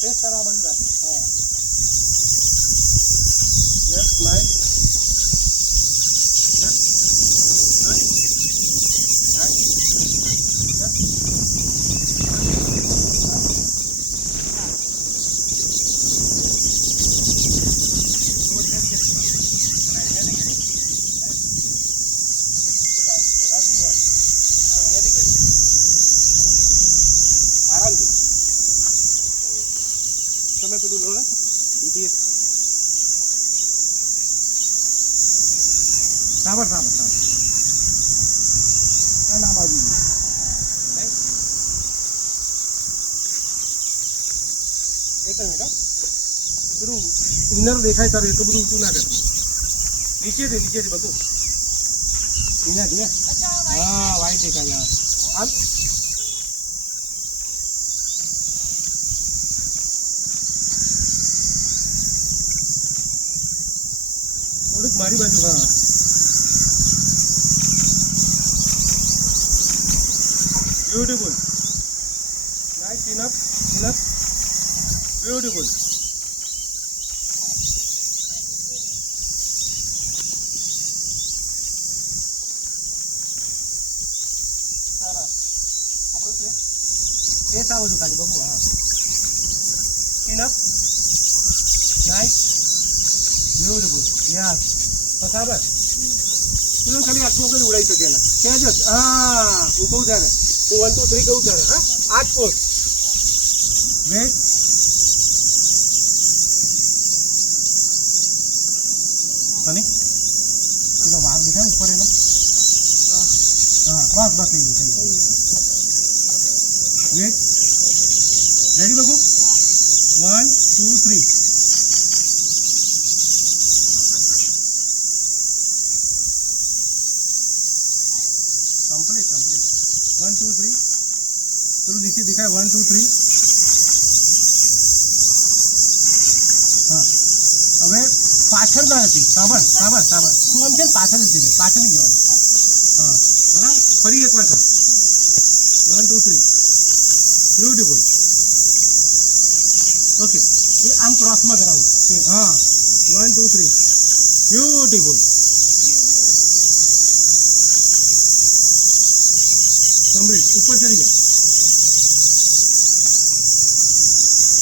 ફેસ તારો આ બાજુ રાખ. હા યસ સ્માઈલ. આરામથી તમે પેલું લો ને બીજી સાબર સાબર સાબર ના બાજુ એક મિનિટ પેલું ઇનર દેખાય તારું એટલું બધું ઊંચું ના કરતું નીચેથી બધું હા વાઈટ દેખાય આમ થોડીક મારી બાજુ હા બ્યુટીફુલ નાઇસ ઇનફ બ્યુટીફુલ સારા આપણું ફેસ આ બધું ખાલી બબુ હા ઇનફ નાઇસ બ્યુટીફુલ યસ બરાબર તું ખાલી આટલું વખત ઉડાઈ શકે ને ત્યાં જ હા હું કહું ત્યારે હું 1 2 3 કહું ત્યારે હા 8 પોસ્ટ વેટ સની પેલો વાઘ દેખાય ઉપર એનો હા બસ થઈ ગયું વેટ રેડી બબુ 1 2 3 કમ્પ્લીટ 1 2 3 પેલું નીચે દેખાય 1 2 3 હા હવે પાછળ ના હતી સાબર તું આમ છે ને પાછળ જ છે પાછળ નહીં જવાનું હા બરાબર ફરી એકવાર કર 1 2 3 બ્યુટીફુલ ઓકે એ આમ ક્રોસમાં કરાવું હા 1 2 3 બ્યુટીફુલ કમ્પ્લીટ ઉપર ચડી જાય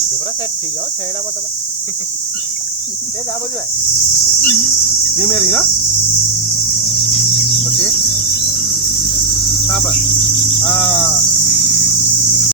જબરા સેટ થઈ ગયો છેડામાં તમે તે જ આ બાજુ આય ધીમે રહી ના ઓકે સાબર હા